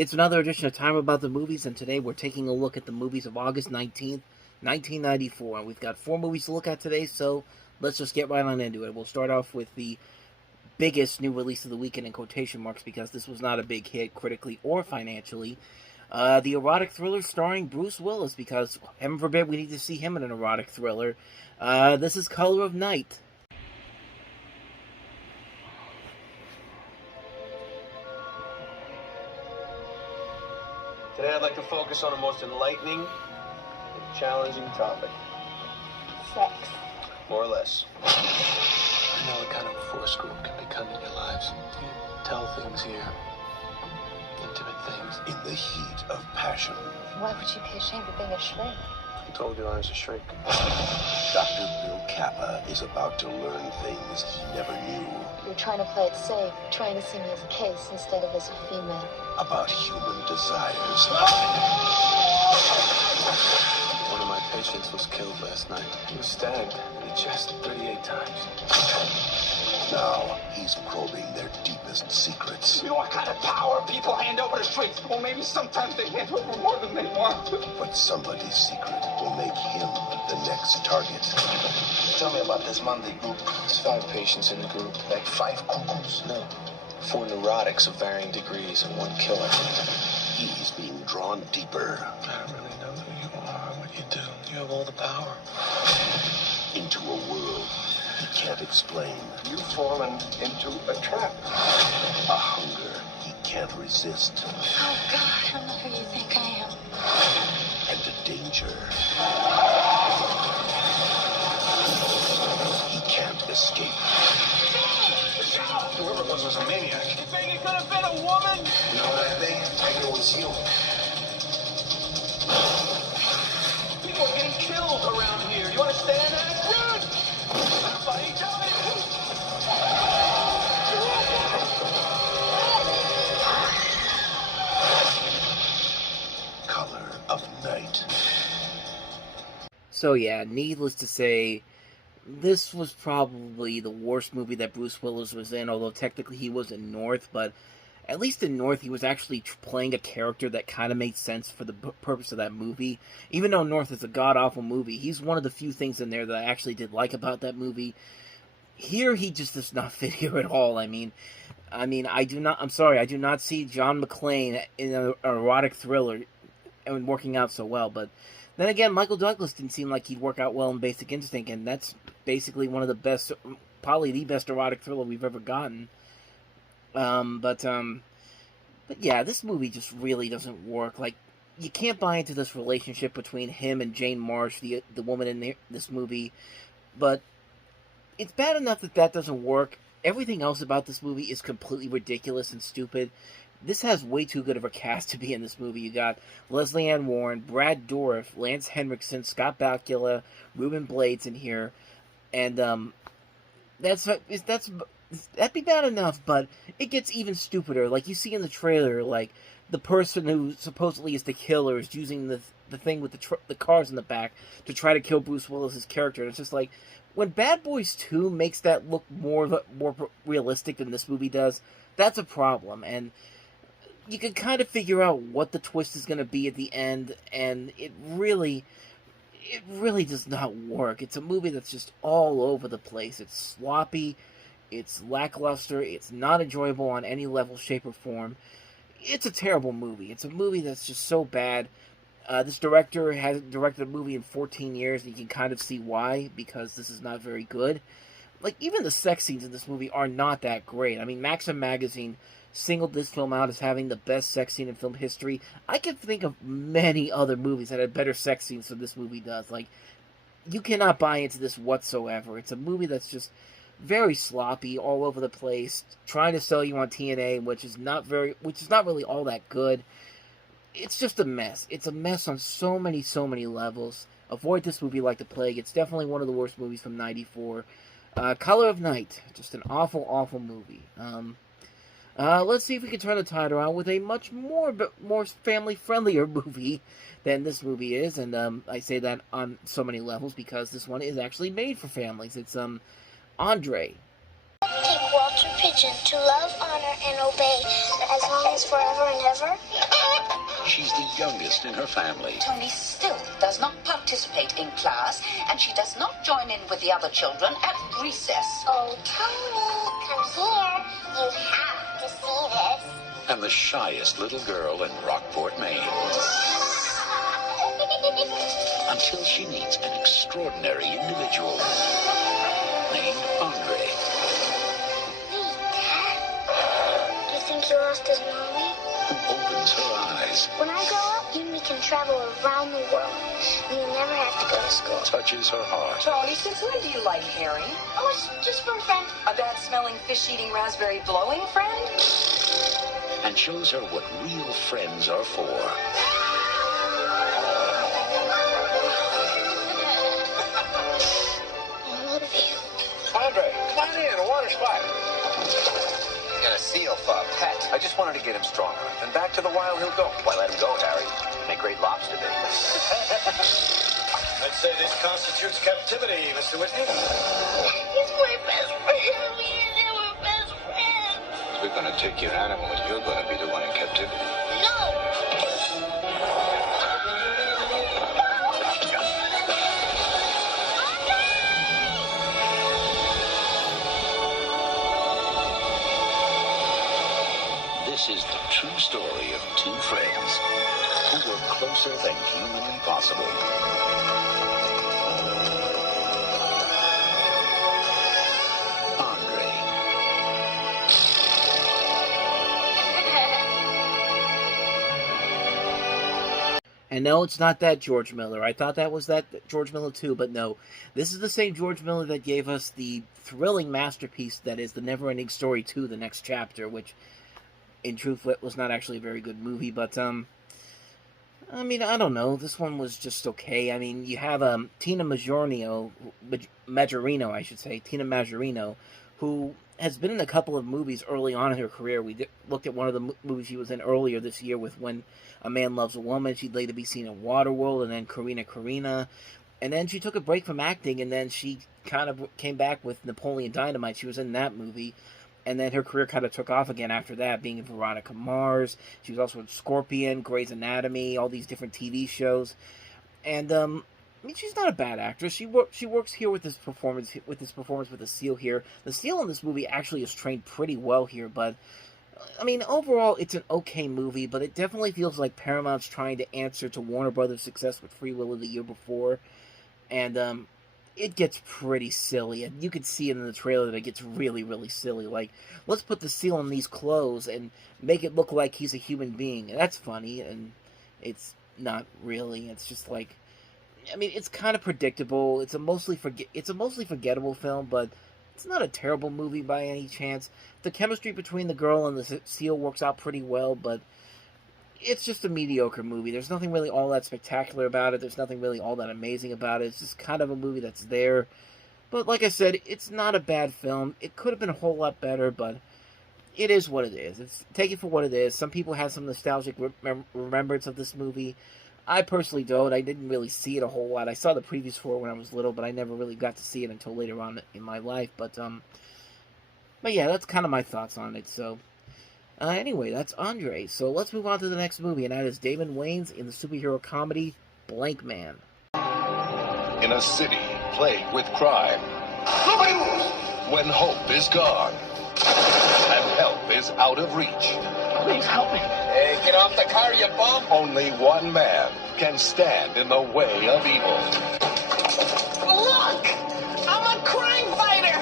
It's another edition of Time About the Movies, and today we're taking a look at the movies of August 19th, 1994. And we've got 4 movies to look at today, so let's just get right on into it. We'll start off with the biggest new release of the weekend in quotation marks, because this was not a big hit critically or financially. The erotic thriller starring Bruce Willis, because heaven forbid we need to see him in an erotic thriller. This is Color of Night. Today I'd like to focus on a most enlightening and challenging topic. Sex. More or less. I know what kind of a force group can become in your lives. You tell things here. Intimate things. In the heat of passion. Why would you be ashamed of being a shrink? I told you I was a shrink. Dr. Bill Kappa is about to learn things he never knew. You're trying to play it safe, trying to see me as a case instead of as a female. About human desires. One of my patients was killed last night. He was stabbed in the chest 38 times. Now he's probing their deepest secrets. You know what kind of power people hand over to streets? Well, maybe sometimes they hand over more than they want. But somebody's secret will make him the next target. Tell me about this Monday group. There's 5 patients in the group. Like 5 cuckoos? No. 4 neurotics of varying degrees and 1 killer. He's being drawn deeper. I don't really know who you are, what you do. You have all the power. Into a world he can't explain. You've fallen into a trap. A hunger he can't resist. Oh, God, I'm not who you think I am. And a danger he can't escape. Whoever it was a maniac. You think it could have been a woman? You know what I think? I think it was you. People are getting killed around here. You understand that? Run! Somebody tell me! Color of Night. So yeah, needless to say, this was probably the worst movie that Bruce Willis was in, although technically he was in North, but at least in North he was actually playing a character that kind of made sense for the purpose of that movie. Even though North is a god-awful movie, he's one of the few things in there that I actually did like about that movie. Here, he just does not fit here at all. I'm sorry, I do not see John McClane in an erotic thriller and working out so well, but then again, Michael Douglas didn't seem like he'd work out well in Basic Instinct, and that's basically one of the best, probably the best erotic thriller we've ever gotten. But yeah, this movie just really doesn't work. Like, you can't buy into this relationship between him and Jane Marsh, the woman in this movie, but it's bad enough that that doesn't work. Everything else about this movie is completely ridiculous and stupid. This has way too good of a cast to be in this movie. You got Leslie Ann Warren, Brad Dourif, Lance Henriksen, Scott Bakula, Ruben Blades in here, and that'd be bad enough. But it gets even stupider. Like you see in the trailer, like the person who supposedly is the killer is using the thing with the cars in the back to try to kill Bruce Willis's character. And it's just like, when Bad Boys 2 makes that look more realistic than this movie does, that's a problem. And you can kind of figure out what the twist is going to be at the end, and it really does not work. It's a movie that's just all over the place. It's sloppy, it's lackluster, it's not enjoyable on any level, shape, or form. It's a terrible movie. It's a movie that's just so bad. This director hasn't directed a movie in 14 years, and you can kind of see why, because this is not very good. Like, even the sex scenes in this movie are not that great. I mean, Maxim Magazine singled this film out as having the best sex scene in film history. I can think of many other movies that had better sex scenes than this movie does. Like, you cannot buy into this whatsoever. It's a movie that's just very sloppy, all over the place, trying to sell you on TNA, which is not really all that good. It's just a mess. It's a mess on so many levels. Avoid this movie like the plague. It's definitely one of the worst movies from '94. Color of Night, just an awful movie. Let's see if we can turn the tide around with a much more family-friendlier movie than this movie is, and I say that on so many levels because this one is actually made for families. It's Andre. Keep Walter Pigeon, to love, honor, and obey as long as forever and ever. She's the youngest in her family. Tony still does not participate in class, and she does not join in with the other children at recess. Oh, Tony, come here. You have to see this. And the shyest little girl in Rockport, Maine. Until she meets an extraordinary individual named Andre. Hey, Dad. Do you think he lost his mommy? Who opens her eyes. When I grow up, you and me can travel around the world. And you'll never have to go to school. Touches her heart. Tony, since when do you like Harry? Oh, it's just for a friend. A bad-smelling, fish-eating, raspberry-blowing friend? And shows her what real friends are for. I love you. Andre, come on in. The water's fine. Got a seal for a pet. I just wanted to get him stronger. Then back to the wild he'll go. Why let him go, Harry? Make great lobster bait. I'd say this constitutes captivity, Mr. Whitney. He's my best friend. Me and him are best friends. We're gonna take your animal and you're gonna be the one in captivity. No. This is the true story of two friends who were closer than humanly possible. Andre. And no, it's not that George Miller. I thought that was that George Miller too, but no. This is the same George Miller that gave us the thrilling masterpiece that is The Neverending Story 2, The Next Chapter, which, in truth, was not actually a very good movie, but, I mean, I don't know. This one was just okay. I mean, you have Tina Majorino, Tina Majorino, who has been in a couple of movies early on in her career. We looked at one of the movies she was in earlier this year with When a Man Loves a Woman. She'd later be seen in Waterworld, and then Karina. And then she took a break from acting, and then she kind of came back with Napoleon Dynamite. She was in that movie. And then her career kind of took off again after that, being in Veronica Mars. She was also in Scorpion, Grey's Anatomy, all these different TV shows. And, I mean, she's not a bad actress. She works here with this performance with the Seal here. The Seal in this movie actually is trained pretty well here, but, I mean, overall, it's an okay movie, but it definitely feels like Paramount's trying to answer to Warner Brothers' success with Free Willy the year before. And, it gets pretty silly, and you can see in the trailer that it gets really, really silly. Like, let's put the Seal in these clothes and make it look like he's a human being. And that's funny, and it's not really. It's just like, I mean, it's kind of predictable. It's a mostly forgettable film, but it's not a terrible movie by any chance. The chemistry between the girl and the Seal works out pretty well, but it's just a mediocre movie. There's nothing really all that spectacular about it. There's nothing really all that amazing about it. It's just kind of a movie that's there. But like I said, it's not a bad film. It could have been a whole lot better, but it is what it is. Take it for what it is. Some people have some nostalgic remembrance of this movie. I personally don't. I didn't really see it a whole lot. I saw the previews for it when I was little, but I never really got to see it until later on in my life. But yeah, that's kind of my thoughts on it. So anyway, that's Andre. So let's move on to the next movie, and that is Damon Wayans in the superhero comedy Blankman. In a city plagued with crime, Nobody moves! when hope is gone and help is out of reach, Please help me. Hey, get off the car, you bum! only one man can stand in the way of evil. Look! I'm a crime fighter!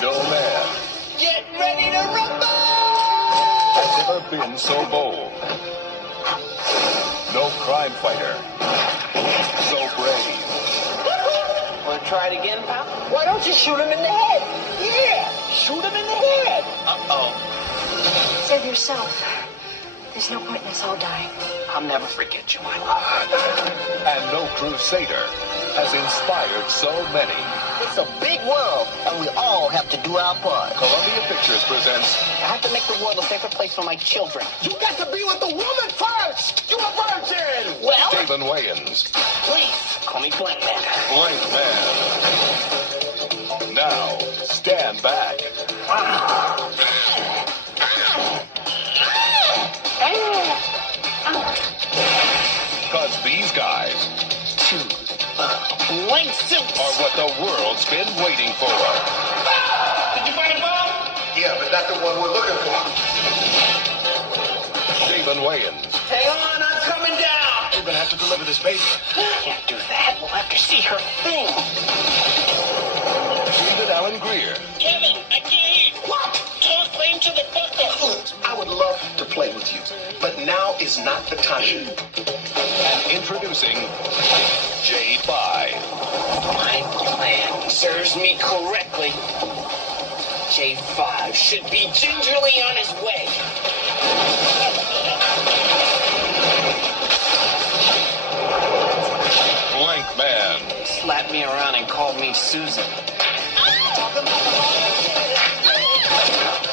No man Get ready to rumble! has ever been so bold. No crime fighter so brave. Want to try it again, pal? Why don't you shoot him in the head? Yeah! Shoot him in the head! Uh-oh. Save yourself. There's no point in us all dying. I'll never forget you, my love. And no crusader has inspired so many. It's a big world, and we all have to do our part. Columbia Pictures presents I have to make the world a safer place for my children. You got to be with the woman first! You a virgin! Well, Damon Wayans, please, call me Blankman. Blankman. Now, stand back. Because these guys Blank suits. are what the world's been waiting for. Did you find a bomb? Yeah, but not the one we're looking for. David Wayans, Hang on, I'm coming down. We're gonna have to deliver this baby. Can't do that. We'll have to see her thing. David Alan Greer, Kevin, I can't hear you. What? Talk lame to the buckle. I would love to play with you, but now is not the time. and introducing J5. My plan serves me correctly. J5 should be gingerly on his way. Blankman, Slapped me around and called me Susan.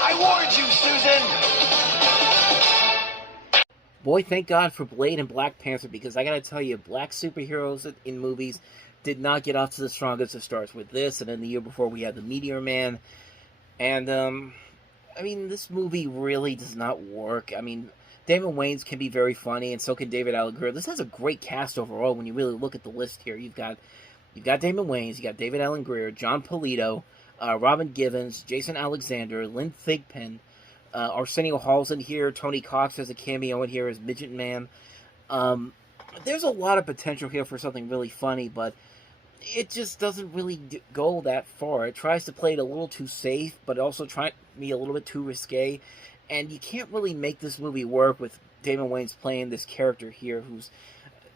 I warned you, Susan! Boy, thank God for Blade and Black Panther, because I gotta tell you, black superheroes in movies did not get off to the strongest of starts with this, and then the year before we had The Meteor Man. And, I mean, this movie really does not work. I mean, Damon Wayans can be very funny, and so can David Alan Grier. This has a great cast overall when you really look at the list here. You've got Damon Wayans, you got David Alan Grier, John Polito, Robin Givens, Jason Alexander, Lynn Thigpen, Arsenio Hall's in here, Tony Cox has a cameo in here as Midget Man. There's a lot of potential here for something really funny, but it just doesn't really go that far. It tries to play it a little too safe, but also try to be a little bit too risque. And you can't really make this movie work with Damon Wayans playing this character here, who's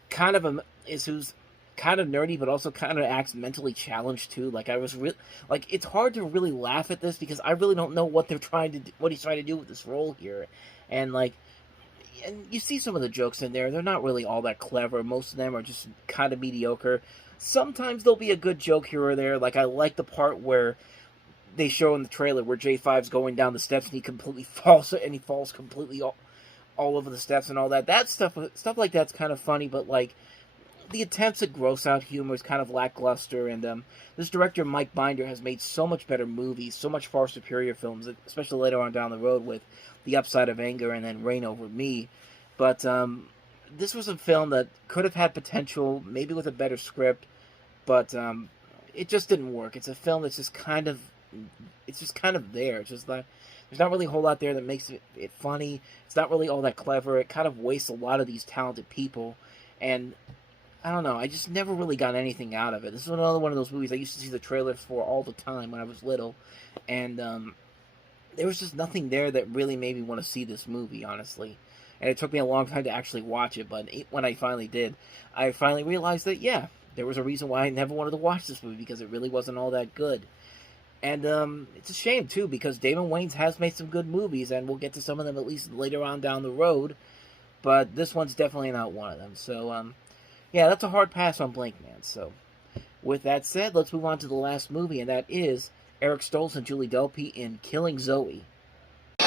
kind of nerdy, but also kind of acts mentally challenged too. Like it's hard to really laugh at this because I really don't know what he's trying to do with this role here, and you see some of the jokes in there. They're not really all that clever. Most of them are just kind of mediocre. Sometimes there'll be a good joke here or there. Like I like the part where they show in the trailer where J5's going down the steps and he completely falls, and he falls completely all over the steps and all that. That stuff like that's kind of funny, but like the attempts at gross out humor is kind of lackluster. And this director Mike Binder has made so much better movies, so much far superior films, especially later on down the road with The Upside of Anger and then Reign Over Me. But this was a film that could have had potential, maybe with a better script, but it just didn't work. It's a film that's just kind of there. It's just like there's not really a whole lot there that makes it funny. It's not really all that clever. It kind of wastes a lot of these talented people, and I don't know. I just never really got anything out of it. This is another one of those movies I used to see the trailers for all the time when I was little, and there was just nothing there that really made me want to see this movie, honestly. And it took me a long time to actually watch it, but when I finally did, I finally realized that, yeah, there was a reason why I never wanted to watch this movie, because it really wasn't all that good. And it's a shame, too, because Damon Wayans has made some good movies, and we'll get to some of them at least later on down the road, but this one's definitely not one of them. So, yeah, that's a hard pass on Blankman. So, with that said, let's move on to the last movie, and that is Eric Stoltz and Julie Delpy in Killing Zoe. You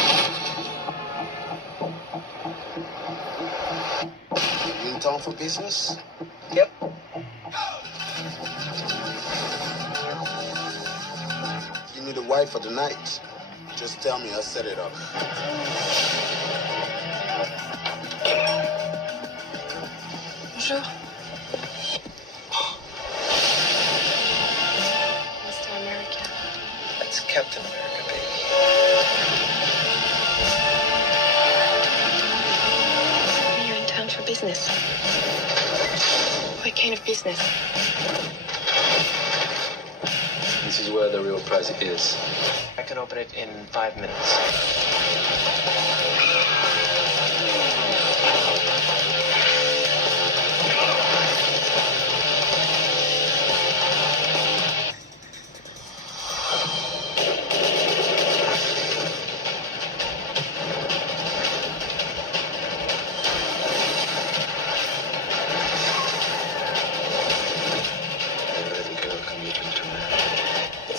in town for business? Yep. You need a wife for the night. Just tell me, I'll set it up. Bonjour. Mr. America. That's Captain America, baby. You're in town for business. What kind of business? This is where the real prize is. I can open it in 5 minutes.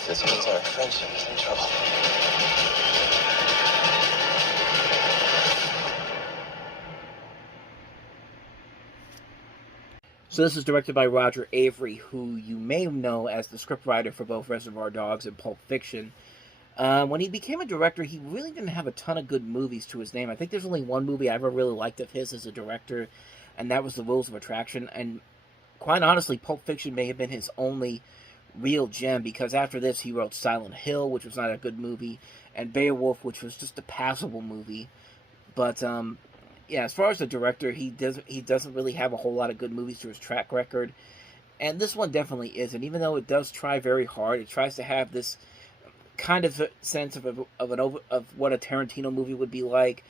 This means our friendship is in trouble. So this is directed by Roger Avery, who you may know as the scriptwriter for both Reservoir Dogs and Pulp Fiction. When he became a director, he really didn't have a ton of good movies to his name. I think there's only one movie I ever really liked of his as a director, and that was The Rules of Attraction. And quite honestly, Pulp Fiction may have been his only real gem, because after this he wrote Silent Hill, which was not a good movie, and Beowulf, which was just a passable movie. But yeah, as far as the director, he doesn't really have a whole lot of good movies to his track record, and this one definitely isn't. Even though it does try very hard, it tries to have this kind of sense of what a Tarantino movie would be like.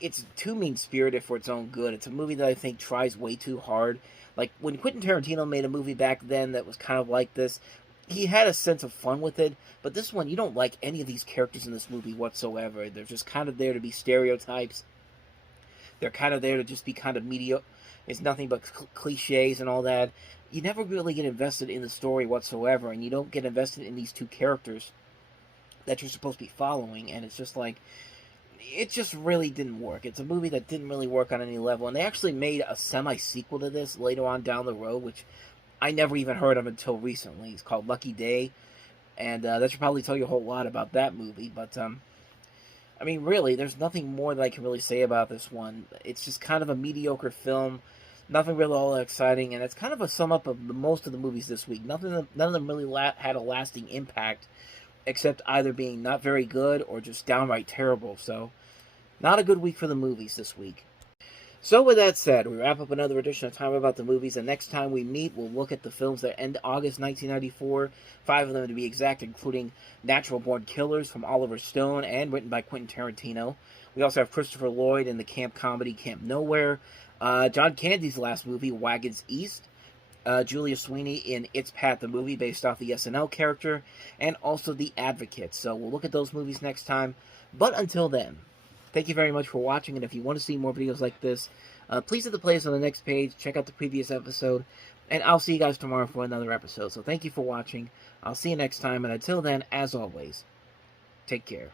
It's too mean-spirited for its own good. It's a movie that I think tries way too hard. Like, when Quentin Tarantino made a movie back then that was kind of like this, he had a sense of fun with it, but this one, you don't like any of these characters in this movie whatsoever. They're just kind of there to be stereotypes. They're kind of there to just be kind of mediocre. It's nothing but cliches and all that. You never really get invested in the story whatsoever, and you don't get invested in these two characters that you're supposed to be following, and it's just like, it just really didn't work. It's a movie that didn't really work on any level, and they actually made a semi-sequel to this later on down the road, which I never even heard of until recently. It's called Lucky Day, and that should probably tell you a whole lot about that movie, but I mean, really, there's nothing more that I can really say about this one. It's just kind of a mediocre film, nothing really all that exciting, and it's kind of a sum up of most of the movies this week. None of them really had a lasting impact, except either being not very good or just downright terrible. So, not a good week for the movies this week. So with that said, we wrap up another edition of Time About the Movies, and next time we meet, we'll look at the films that end August 1994, 5 of them to be exact, including Natural Born Killers from Oliver Stone and written by Quentin Tarantino. We also have Christopher Lloyd in the camp comedy Camp Nowhere, John Candy's last movie, Wagons East, Julia Sweeney in It's Pat the Movie, based off the SNL character, and also The Advocate. So we'll look at those movies next time, but until then, thank you very much for watching, and if you want to see more videos like this, please hit the playlist on the next page, check out the previous episode, and I'll see you guys tomorrow for another episode. So thank you for watching, I'll see you next time, and until then, as always, take care.